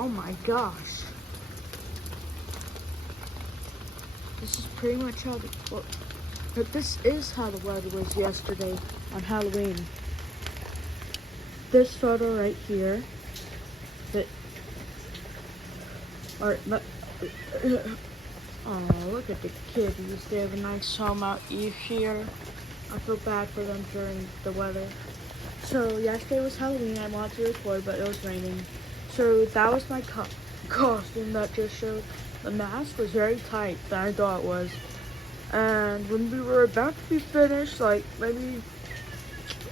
Oh my gosh. This is pretty much how but this is how the weather was yesterday on Halloween. This photo right here. Oh, look at the kitties. They have a nice home out here. I feel bad for them during the weather. So yesterday was Halloween. I wanted to record, but it was raining. So that was my costume that just showed. The mask was very tight than I thought it was. And when we were about to be finished, like maybe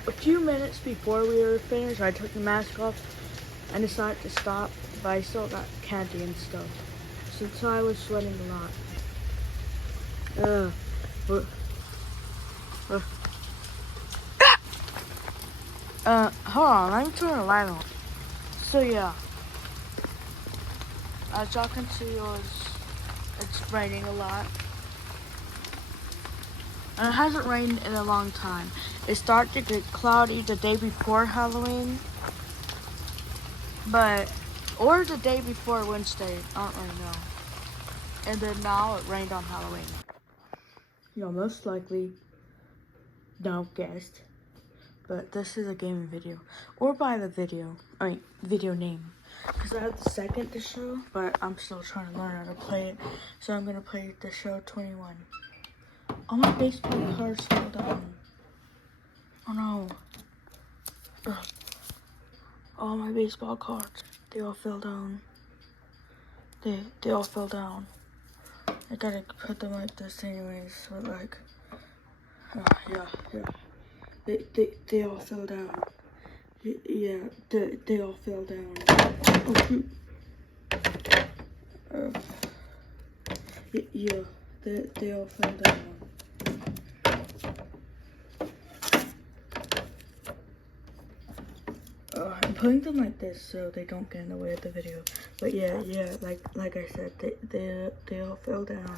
a few minutes before we were finished, I took the mask off and decided to stop, but I still got candy and stuff. Since I was sweating a lot. Hold on, let me turn the light on. So yeah, as y'all can see, it's raining a lot. And it hasn't rained in a long time. It started to get cloudy the day before Halloween, or the day before Wednesday, I don't really know. And then now it rained on Halloween. You'll most likely don't guessed, but this is a gaming video, or by the video name, because I have the second to show, but I'm still trying to learn how to play it, so I'm gonna play the show 21. All my baseball cards fell down. Oh no. Ugh. All my baseball cards, they all fell down. They all fell down. I gotta put them like this anyways, but like, yeah. They all fell down. Yeah, they all fell down. Oh shoot. Yeah, they all fell down. I'm putting them like this so they don't get in the way of the video. But yeah, like I said, they all fell down.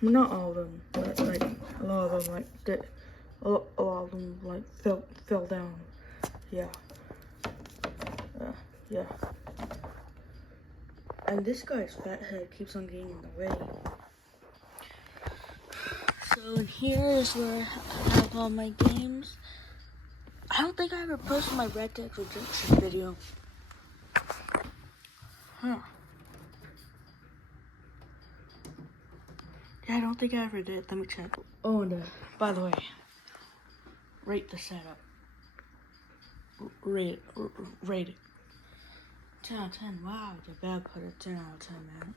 Not all of them, but like a lot of them, a lot of them like fell down. Yeah. Yeah. And this guy's fat head keeps on getting in the way. So here is where I have all my games. I don't think I ever posted my Red Dead Redemption video. Huh. Yeah, I don't think I ever did. Let me check. Oh, and by the way, rate the setup. Rate it. 10 out of 10. Wow, the bad put a 10 out of 10, man.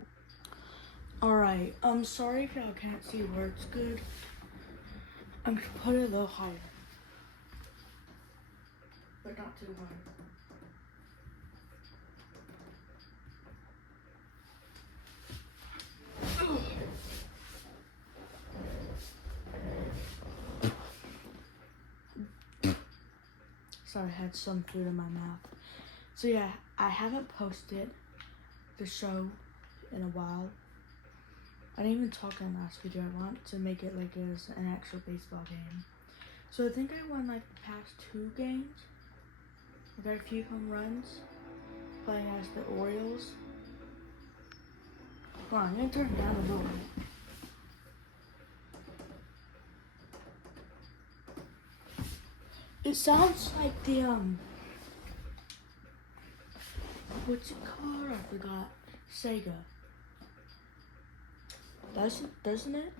Alright, I'm sorry if y'all can't see words good. I'm gonna put it a little higher. But not too high. Sorry, I had some food in my mouth. So yeah, I haven't posted the show in a while. I didn't even talk in the last video. I want to make it like it was an actual baseball game. So I think I won like the past 2 games. I got a few home runs playing as the Orioles. Hold on, I'm gonna turn it down a little bit. It sounds like the what's it called? I forgot. Sega. Doesn't it?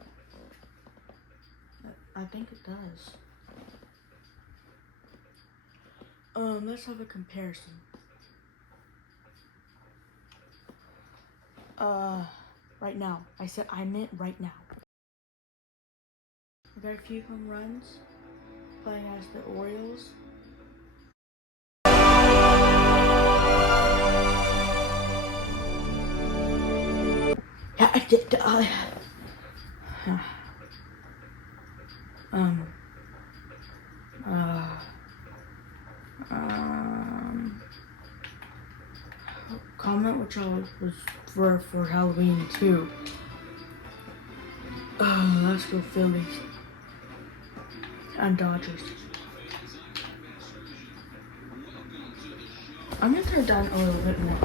I think it does. Let's have a comparison. Right now. I meant right now. I got a few home runs playing as the Orioles. Yeah, I did. Comment which y'all was for Halloween too. Let's go Phillies and Dodgers. I'm gonna turn it down a little bit more.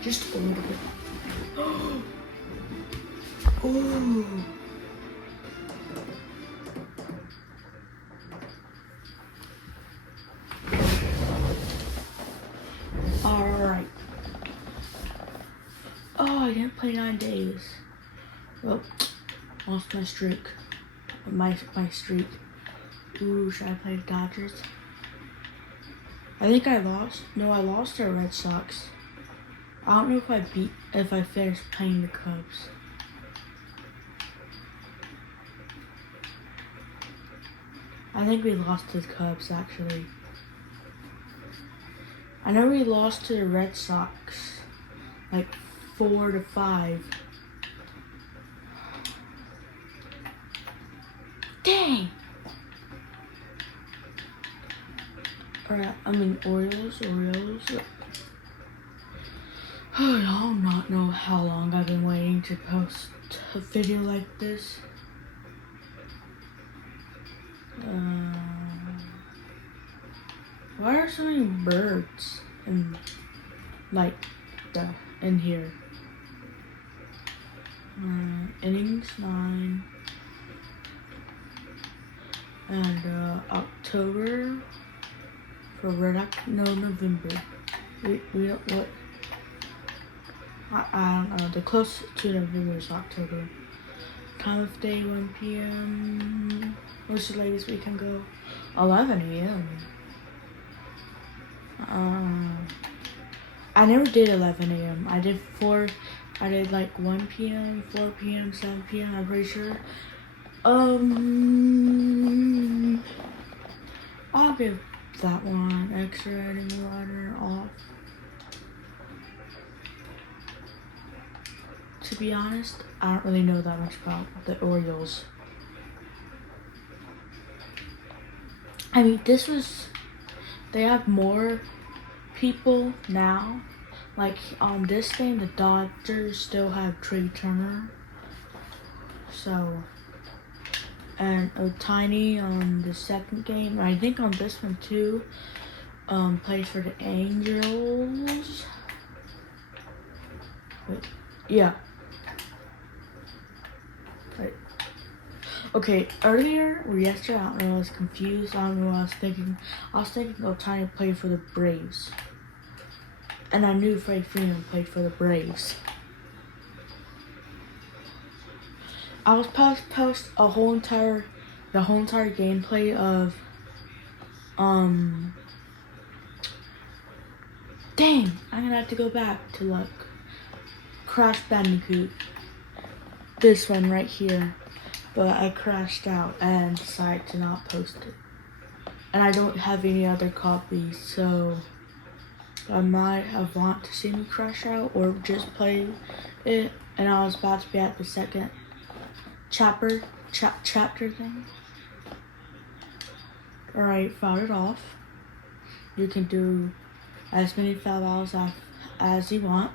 Just a little bit. Oh. Alright. Oh, I didn't play 9 days. Well, lost my streak. My streak. Ooh, should I play the Dodgers? I think I lost. No, I lost to Red Sox. I don't know if I finished playing the Cubs. I think we lost to the Cubs, actually. I know we lost to the Red Sox, like 4-5. Dang! Alright, I mean Orioles. Oh, y'all not know how long I've been waiting to post a video like this. Why are so many birds in in here? Innings 9 and October for November. We don't what. I don't know. The closest to November is October. Time of day 1 p.m. What's the latest we can go? 11 a.m. I never did 11 a.m. I did like 1 p.m., 4 p.m., 7 p.m. I'm pretty sure. I'll give that one extra editing ladder off. To be honest, I don't really know that much about the Orioles. I mean, they have more people now. Like on this game, the Dodgers still have Trey Turner. So, and Otani on the second game. I think on this one too, plays for the Angels. Wait, yeah. Right. Okay, earlier or yesterday, I don't know, I was confused. I don't know what I was thinking. I was thinking Otani played for the Braves. And I knew Freddie Freeman played for the Braves. I was post the whole entire gameplay of dang, I'm gonna have to go back to look. Crash Bandicoot. This one right here. But I crashed out and decided to not post it. And I don't have any other copies, so I might have want to see me crash out or just play it. And I was about to be at the second chapter thing. Alright, fought it off. You can do as many foul balls as you want.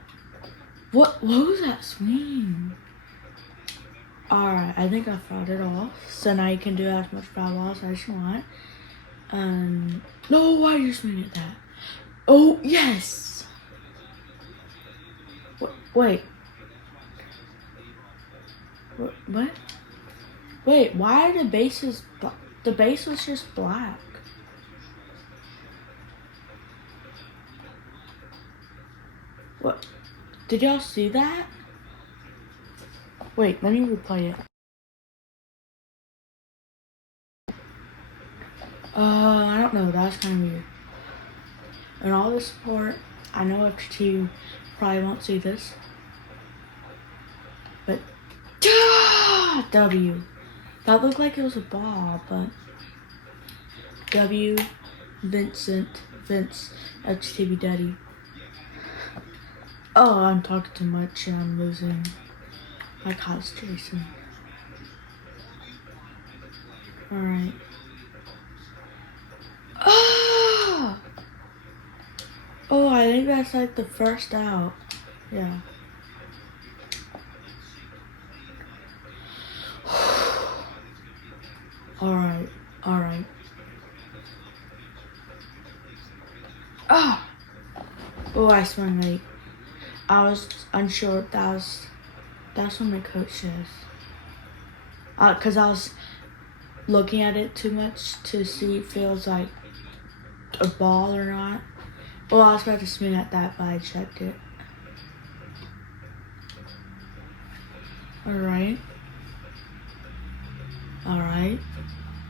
What was that swing? Alright, I think I fouled it off. So now you can do as much foul balls as you want. No, why are you swinging at that? Oh, yes! Wait. What? Wait, why are the bases... The base was just black. What? Did y'all see that? Wait, let me replay it. I don't know. That was kind of weird. And all the support, I know XT probably won't see this. But, W. That looked like it was a ball, but W, Vince, XTB Daddy. Oh, I'm talking too much and I'm losing my concentration. Alright. Oh, I think that's like the first out. Yeah. Alright. Oh, I swung late. I was unsure if that's what my coach says. Cause I was looking at it too much to see if it feels like a ball or not. Well, I was about to swing at that, but I checked it. Alright. Alright.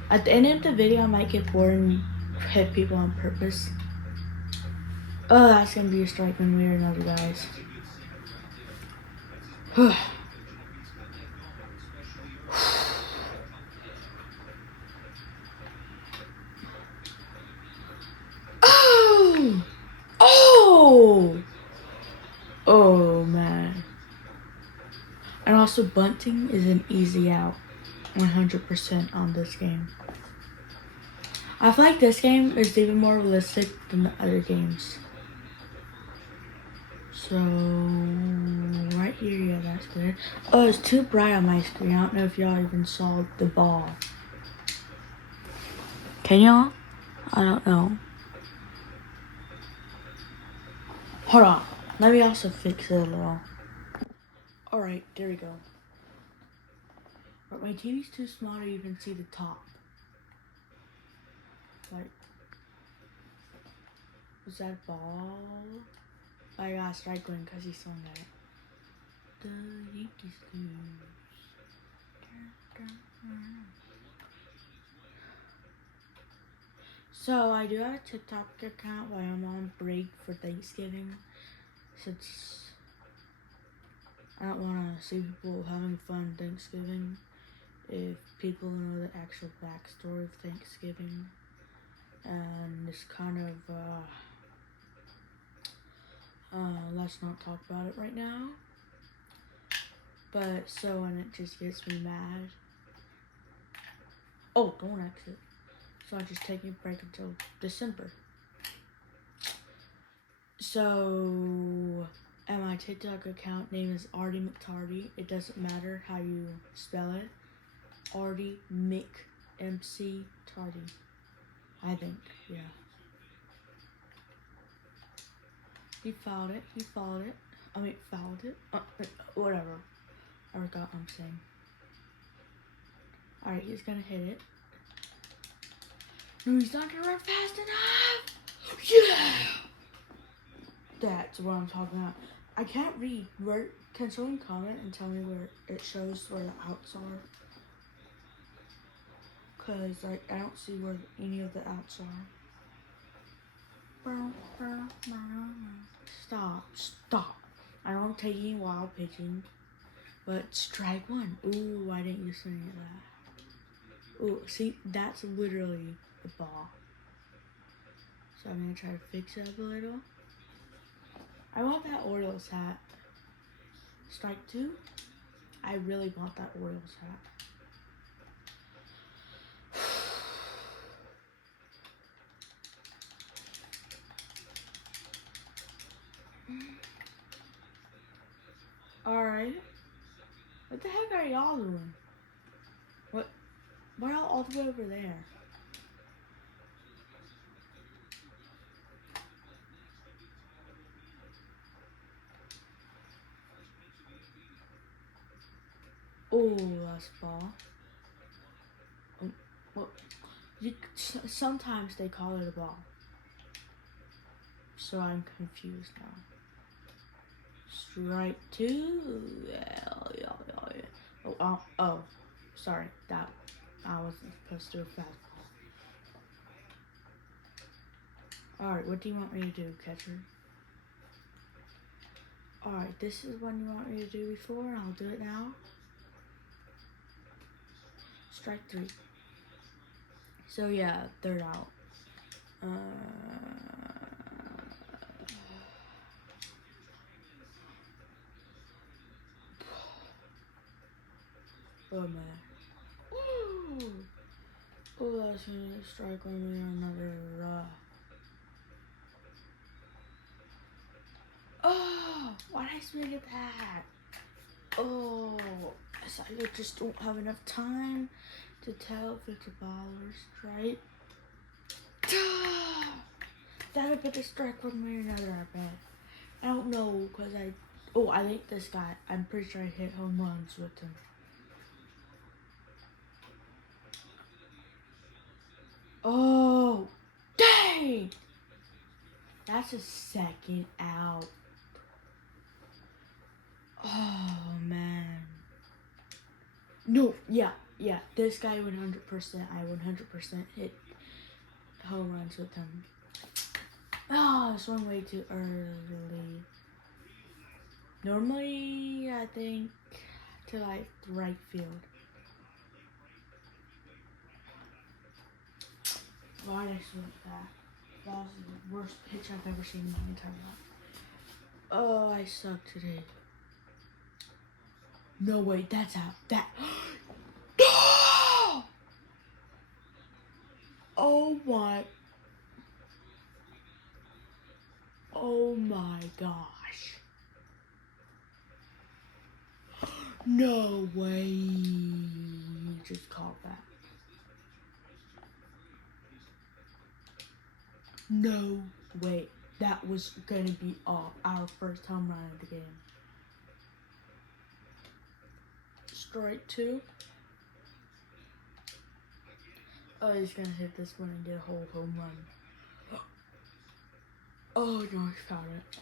At the end of the video, I might get bored and hit people on purpose. Oh, that's gonna be a strike one way or another, guys. Oh! Oh! Oh, man. And also, bunting is an easy out. 100% on this game. I feel like this game is even more realistic than the other games. So, right here, yeah, that's good. Oh, it's too bright on my screen. I don't know if y'all even saw the ball. Can y'all? I don't know. Hold on. Let me also fix it a little. Alright, there we go. But my TV's too small to even see the top. Like, was that a ball? I got a strike one because he swung at it. The Yankees lose. So I do have a TikTok account while I'm on break for Thanksgiving, since I don't want to see people having fun Thanksgiving if people know the actual backstory of Thanksgiving. And it's kind of, let's not talk about it right now. But so, and it just gets me mad. Oh, don't exit. So I'm just taking a break until December. So, and my TikTok account name is Artie McTardy. It doesn't matter how you spell it. Artie Mc MC Tardy. I think, yeah. He fouled it. He fouled it. I mean, fouled it. Whatever. I forgot what I'm saying. Alright, he's gonna hit it. No, he's not gonna run fast enough! Yeah! That's what I'm talking about. I can't read. Where can someone comment and tell me where it shows where the outs are? Cause like I don't see where any of the outs are. Stop. Stop. I know I'm taking wild pitching, but strike one. Ooh, I didn't use any of that. Ooh, see, that's literally the ball. So I'm gonna try to fix it up a little. I want that Orioles hat. Strike two. I really want that Orioles hat. Alright. What the heck are y'all doing? What? Why are y'all all the way over there? Oh, that's ball. Well, sometimes they call it a ball. So I'm confused now. Strike two. Yeah. Oh, sorry. That I wasn't supposed to do a fastball. Alright, what do you want me to do, catcher? Alright, this is what you want me to do before. I'll do it now. Strike three. So yeah, third out. Oh man. Ooh. Oh, that's gonna strike one way or another. Oh, why did I swing at that? Oh, I just don't have enough time to tell if it's a ball or a strike. That'll put the strike one way or another, I bet. I don't know, because I think this guy, I'm pretty sure I hit home runs with him. Oh, dang! That's a second out. Oh, man. No, yeah. This guy 100%, I 100% hit home runs with him. Oh, I swung way too early. Normally, I think to like right field. Why did I swing that? That was the worst pitch I've ever seen in my entire life. Oh, I suck today. No, wait, that's out. That. Oh my. Oh my gosh. No way. You just caught that. No way. That was gonna be our first home run of the game. Strike two. Oh, he's gonna hit this one and get a whole home run. Oh no, he found it.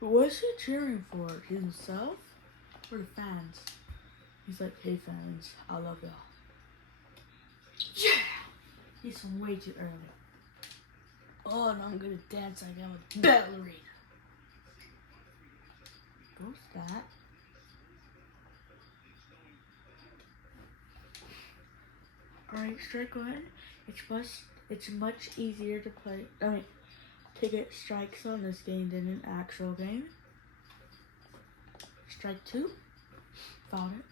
What's he cheering for? Himself? Or the fans? He's like, hey fans, I love y'all. Yeah! He's from way too early. Oh, and I'm gonna dance like I'm a ballerina. Goes that. Alright, strike one. It's much easier to play. To get strikes on this game than an actual game. Strike two. Found it.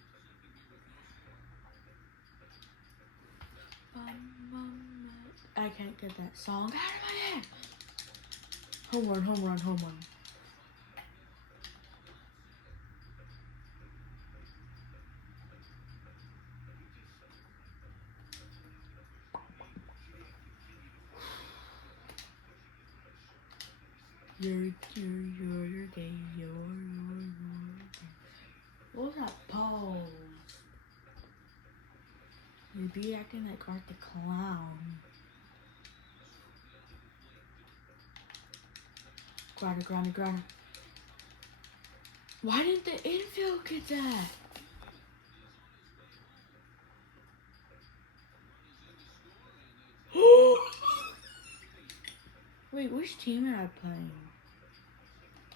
I can't get that song out of my head. Home run, home run, home run. You're gay, you're. What was that pose? You be acting like Art the Clown. Grinder. Why didn't the infield get that? Wait, which team am I playing?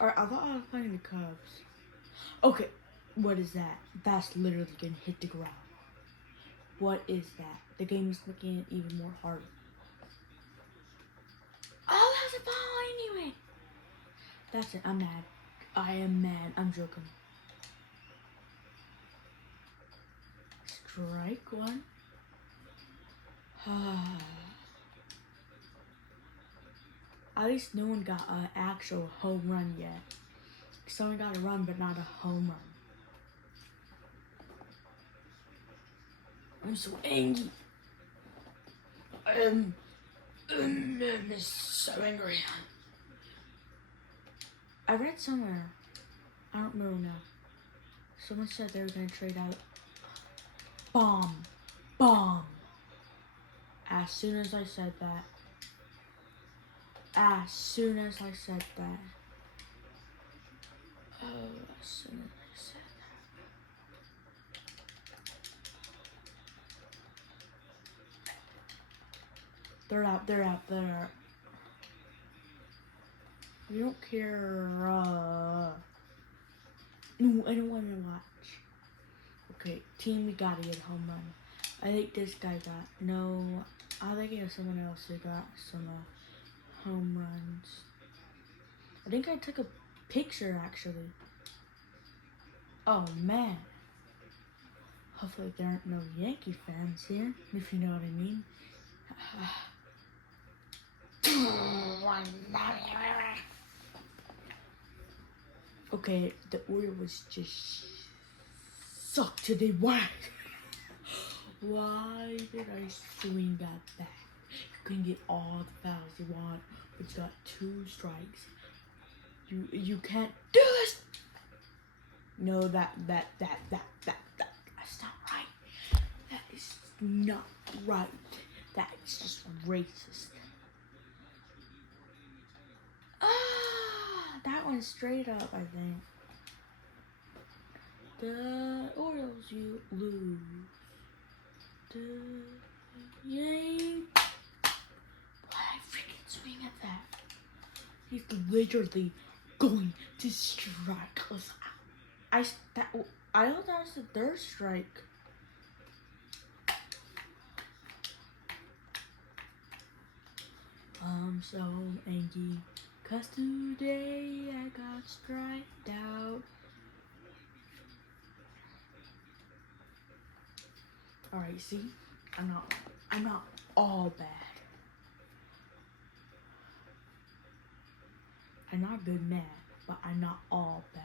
Or I thought I was playing the Cubs. Okay, what is that? That's literally gonna hit the ground. What is that? The game is making it even more hard. Oh, that was a ball anyway. That's it. I'm mad. I am mad. I'm joking. Strike one. At least no one got an actual home run yet. Someone got a run, but not a home run. I'm so angry. I'm so angry. I read somewhere, I don't know now. Someone said they were gonna trade out bomb. As soon as I said that. Oh, as soon as I said that. They're out. We don't care. No, I don't want to watch. Okay, team, we gotta get a home run. I think this guy got, no, I think it was someone else who got some home runs. I think I took a picture actually. Oh man. Hopefully there aren't no Yankee fans here, if you know what I mean. Okay, the Orioles just suck today. Why? Why did I swing that back? You can get all the fouls you want, but you got 2 strikes. You can't do this. No, that's not right. That is not right. That's just racist. That went straight up, I think. The Orioles, you lose. Yay! Why I freaking swing at that? He's literally going to strike us. I thought that was the 3rd strike. I'm so angry, 'cause today I got striked out. Alright, see? I'm not all bad. I'm not good mad, but I'm not all bad.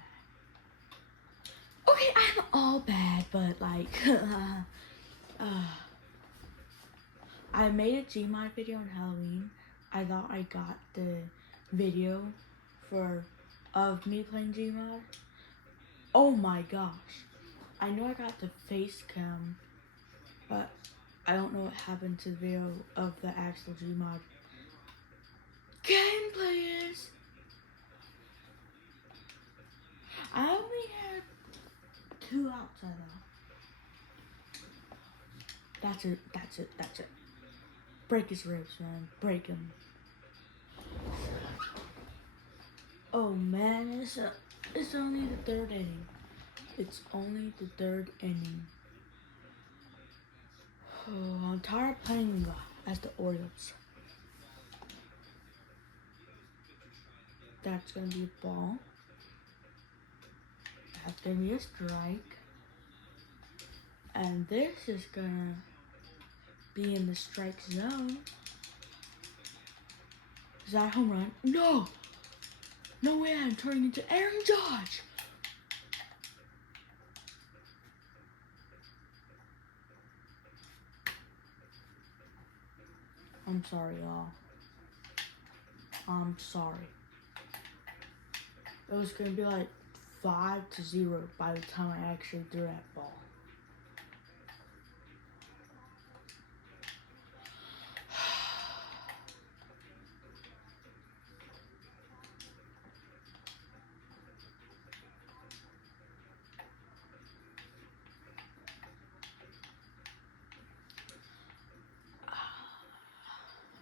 Okay, I'm all bad, but like, I made a Gmod video on Halloween. I thought I got the video of me playing Gmod. Oh my gosh. I know I got the face cam, but I don't know what happened to the video of the actual Gmod gameplay is. I only had 2 outside though. That's it. Break his ribs, man. Break him. Oh man, it's only the 3rd inning. It's only the 3rd inning. Oh, I'm tired of playing as the Orioles. That's gonna be a ball. That's gonna be a strike. And this is gonna be in the strike zone. Is that a home run? No! No way I'm turning into Aaron Judge! I'm sorry, y'all. I'm sorry. It was gonna be like 5-0 by the time I actually threw that ball.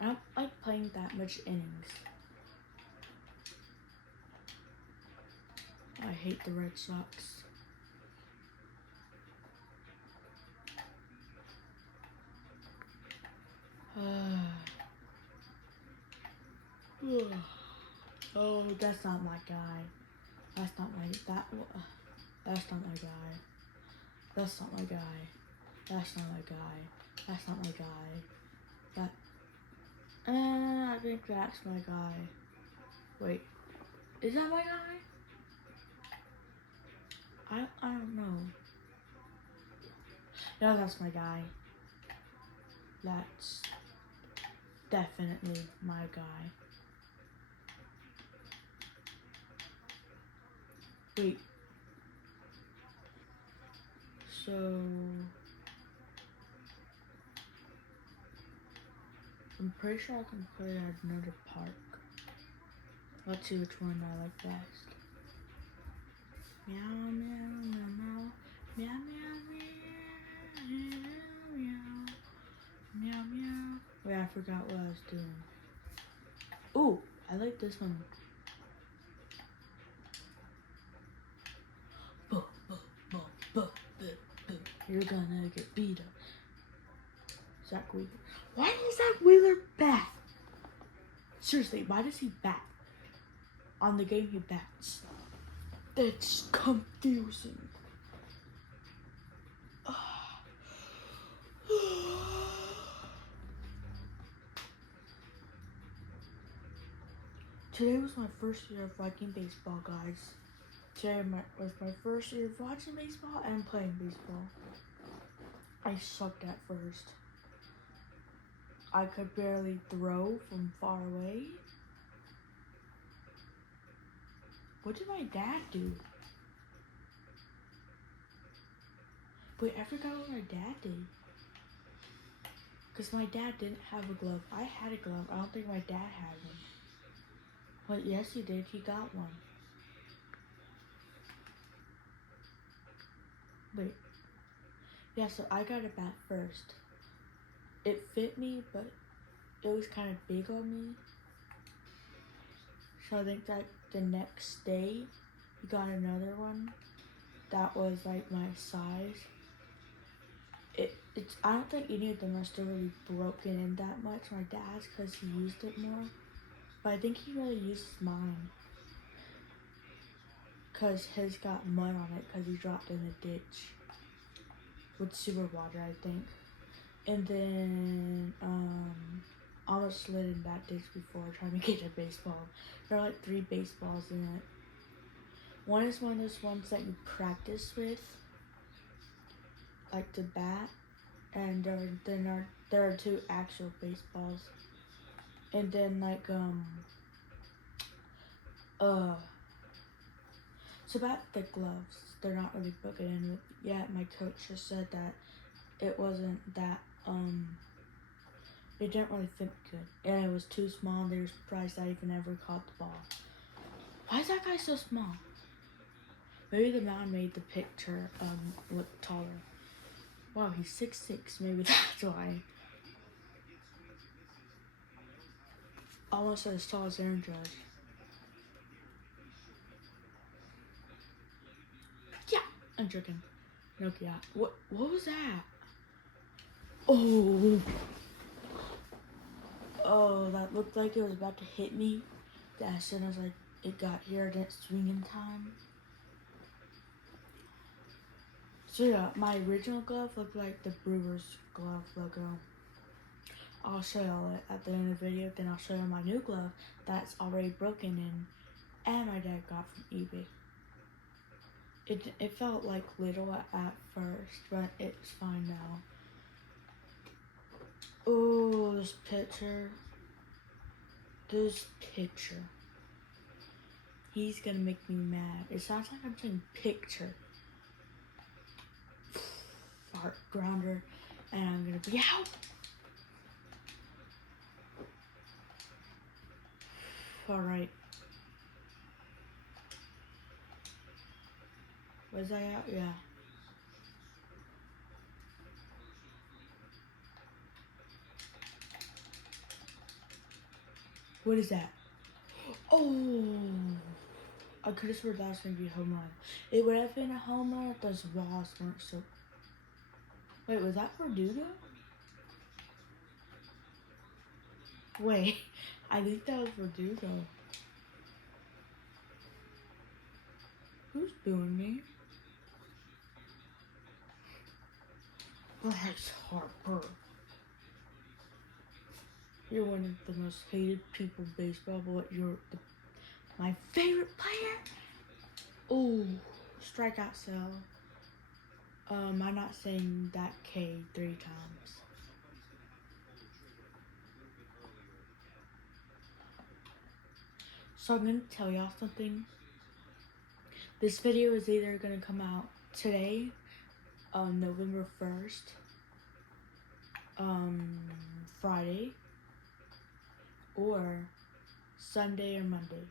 I don't like playing that much innings. I hate the Red Sox. Oh, that's not my guy. That's not my guy. That's not my guy. That's not my guy. That's not my guy. That's not my guy. I think that's my guy. Wait, is that my guy? I don't know. No, that's my guy. That's definitely my guy. Wait. So I'm pretty sure I can play at another park. Let's see which one I like best. Meow meow meow meow meow meow meow meow meow. Wait, I forgot what I was doing. Ooh, I like this one. Buh, buh, buh, buh, buh, buh. You're gonna get beat up. Zach Wheeler. Why is Zach Wheeler bat? Seriously, why does he bat? On the game he bats. That's confusing. Today was my first year of liking baseball, guys. Today was my first year of watching baseball and playing baseball. I sucked at first. I could barely throw from far away. What did my dad do? Wait, I forgot what my dad did. Because my dad didn't have a glove. I had a glove. I don't think my dad had one. But yes, he did. He got one. Wait. Yeah, so I got a bat first. It fit me, but it was kind of big on me. So I think that the next day, we got another one that was like my size. I don't think any of them are still really broken in that much. My dad's, because he used it more. But I think he really uses mine. Because his got mud on it because he dropped in the ditch. With sewer water, I think. And then, almost slid in that ditch before trying to get a baseball. There are like 3 baseballs in it. One is one of those ones that you practice with, like the bat. And then there are 2 actual baseballs. And then like so about the gloves, they're not really broken in yet. My coach just said that it wasn't that it didn't really fit good, and it was too small. They were surprised I even ever caught the ball. Why is that guy so small? Maybe the man made the picture look taller. Wow, he's 6'6". Maybe that's why. Almost as tall as Aaron Judge. Yeah, I'm joking. Nokia. What was that? Oh, that looked like it was about to hit me. As soon as it got here, I didn't swing in time. So yeah, my original glove looked like the Brewers glove logo. I'll show y'all it at the end of the video. Then I'll show you my new glove that's already broken in, and my dad got from eBay. It felt like little at first, but it's fine now. Oh, this picture. He's gonna make me mad. It sounds like I'm saying picture. Fart grounder, and I'm gonna be out. Alright. Was I out? Yeah. What is that? Oh, I could have sworn that was gonna be a home run. It would have been a home run if those walls weren't so. Wait, was that Verdugo? Wait, I think that was Verdugo. Who's booing me? Bryce Harper. You're one of the most hated people in baseball, but you're my favorite player. Oh, strikeout cell. I'm not saying that K 3 times. So I'm gonna tell y'all something. This video is either gonna come out today, November 1st, Friday, or Sunday or Monday.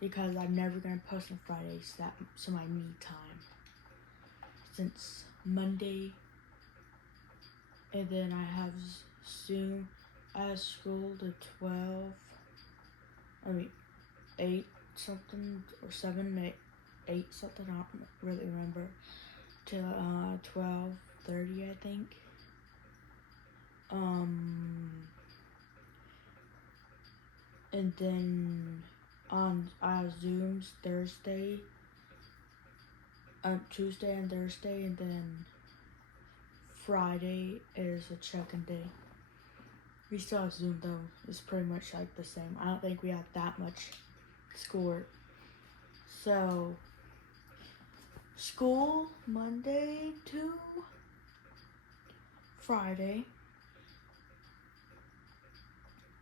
Because I'm never gonna post on Fridays, so my me time. Since Monday, and then I have soon, I have school to 8 something, or 7, 8 something, I don't really remember, till 12:30, I think. And then I have Zooms Thursday, Tuesday and Thursday, and then Friday is a check-in day. We still have Zoom though. It's pretty much like the same. I don't think we have that much schoolwork. So, school Monday to Friday.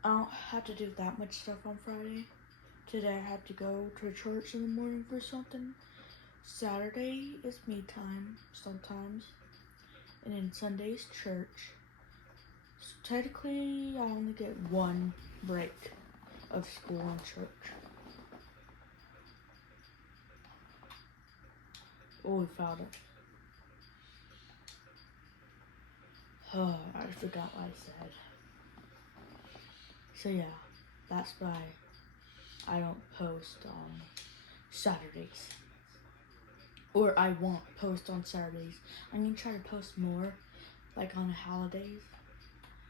I don't have to do that much stuff on Friday. Today I have to go to church in the morning for something. Saturday is me time sometimes. And then Sunday's church. So technically I only get one break of school and church. Oh, we found it. Oh, I forgot what I said. So yeah, that's why I don't post on Saturdays. Or I won't post on Saturdays. I'm gonna try to post more, like on the holidays.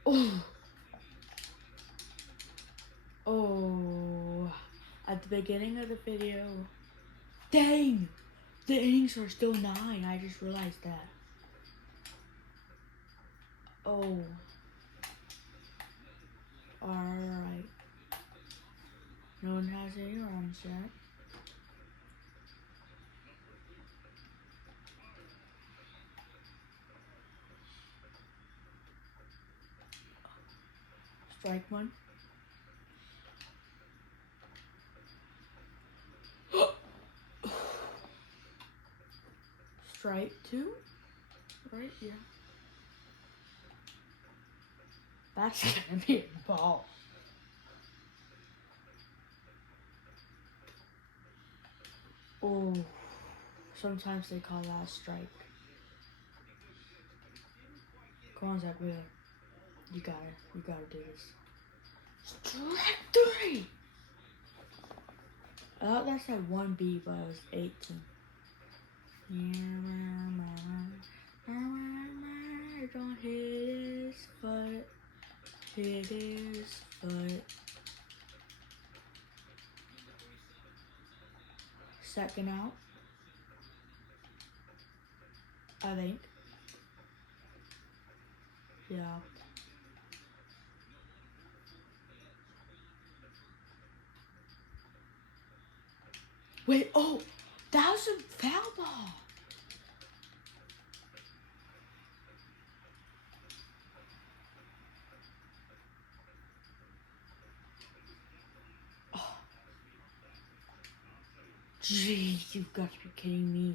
Oh! Oh! At the beginning of the video. Dang! The innings are still 9. I just realized that. Oh. Alright. No one has any runs yet. Strike one. Strike two. Right? Yeah. That's gonna be a ball. Oh. Sometimes they call that a strike. Come on, Zach Wheeler. You got it. You gotta do this. Strike 3! I thought that said 1B, but it was 18. Don't hit his foot. Hit his foot. Second out. I think. Yeah. Wait, oh! That was a foul ball! Oh. Jeez, you've got to be kidding me.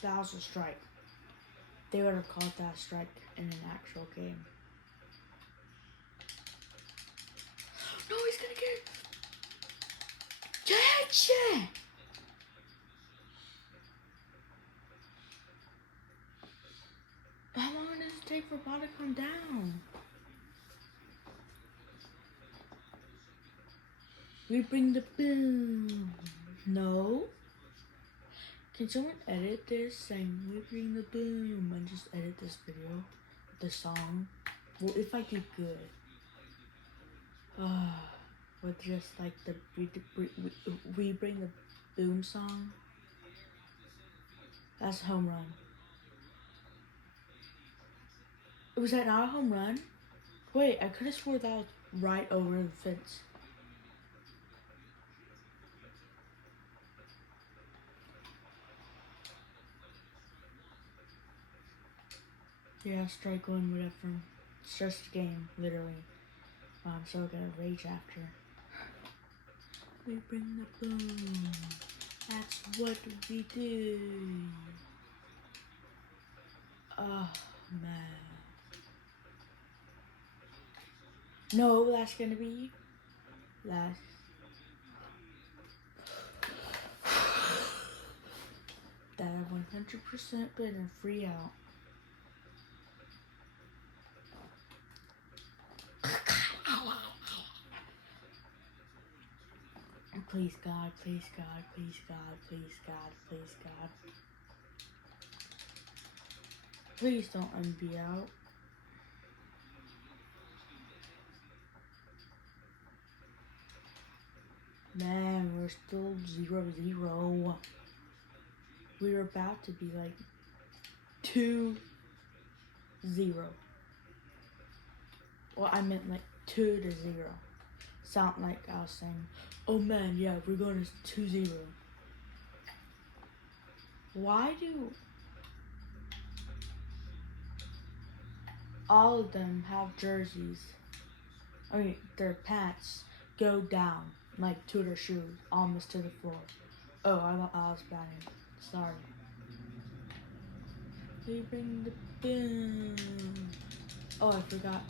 That was a strike. They would have called that a strike in an actual game. No, he's gonna get it. Catch it! How long does it take for the ball to come down? We bring the boom. No. Can someone edit this saying we bring the boom and just edit this video, the song? Well, if I do good. With just like the we bring the boom song. That's a home run. Was that not a home run? Wait, I could have swore that was right over the fence. Yeah, strike one, whatever. It's just a game, literally. I'm so gonna rage after. We bring the boom. That's what we do. Oh, man. No, that's gonna be last. That had 100% been a free out. Please God, please God, please God, please God, please God. Please don't let me be out. Man, we're still 0-0. We were about to be like 2-0. Well, I meant like 2-0. Sound like I was saying, oh man, yeah, we're going to 2-0. Why do... all of them have jerseys. I mean, their pants go down like to their shoes, almost to the floor. Oh, I thought I was batting. Sorry. They bring the boom. Oh, I forgot.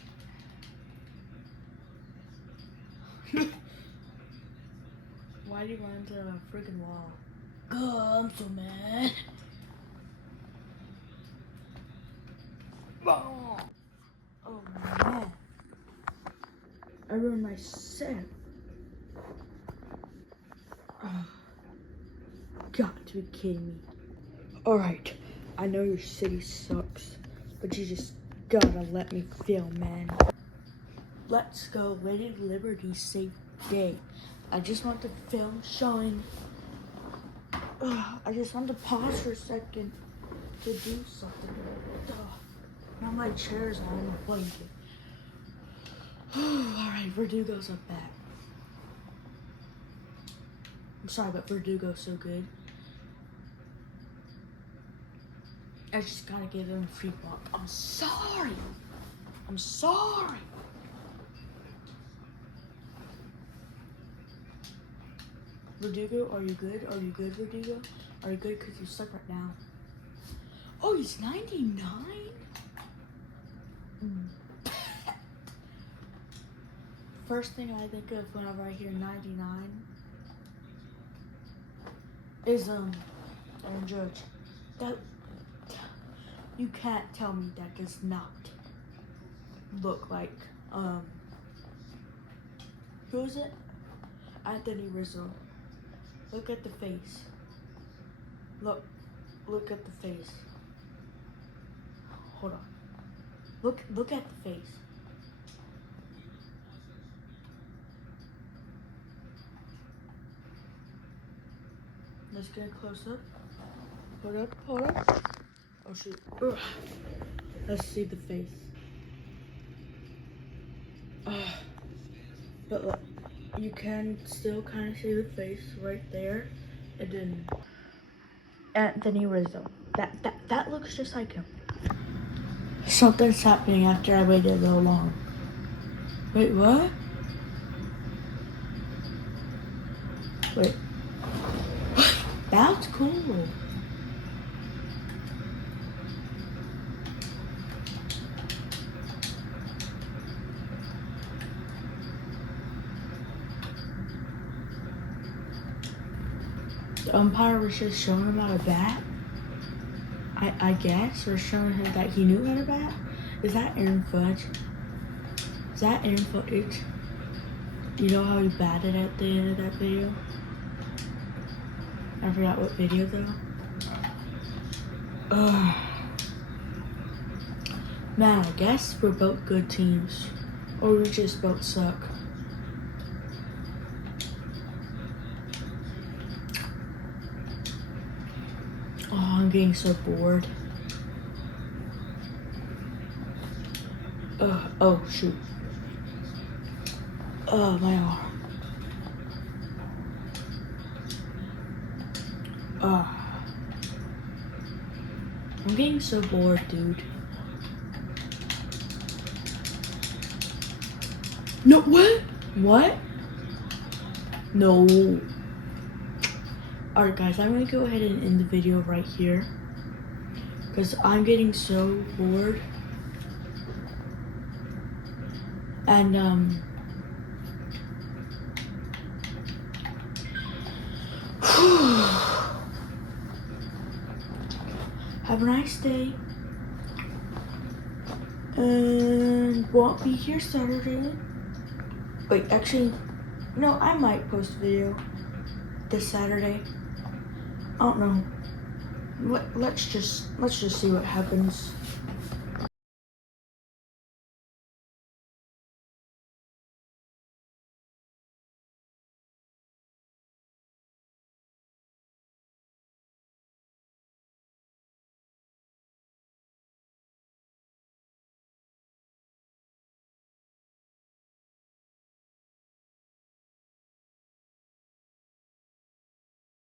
Why do you run into a freaking wall? Oh, I'm so mad. Oh man. I ruined my set. Oh, got to be kidding me. Alright, I know your city sucks, but you just gotta let me feel, man. Let's go, Lady Liberty safe day. I just want the film showing. I just want to pause for a second to do something. Now my chair's on a blanket. Alright, Verdugo's up back. I'm sorry, but Verdugo's so good. I just gotta give him a free walk. I'm sorry. I'm sorry. Verdugo, are you good? Are you good, Verdugo? Are you good? Because you suck right now. Oh, he's 99? First thing I think of whenever I hear 99 is Aaron Judge. That you can't tell me that does not look like who is it? Anthony Rizzo. Look at the face. Look at the face. Hold on. Look at the face. Let's get a close up. Hold up. Oh shoot. Ugh. Let's see the face. But look, you can still kind of see the face right there. And then Anthony Rizzo. That looks just like him. Something's happening after I waited a little long. Wait, what? Wait. That's cool. The umpire was just showing him how to bat. I guess, or showing him that he knew how to bat. Is that Aaron Fudge? Is that Aaron Fudge? You know how he batted at the end of that video? I forgot what video though. Man, I guess we're both good teams. Or we just both suck. Oh, I'm getting so bored. Oh shoot. Oh, my arm. I'm getting so bored, dude. No, what? What? No. Alright guys, I'm gonna go ahead and end the video right here, because I'm getting so bored. And have a nice day. And won't be here Saturday. Wait, actually, no, I might post a video this Saturday. I don't know. Let's just see what happens.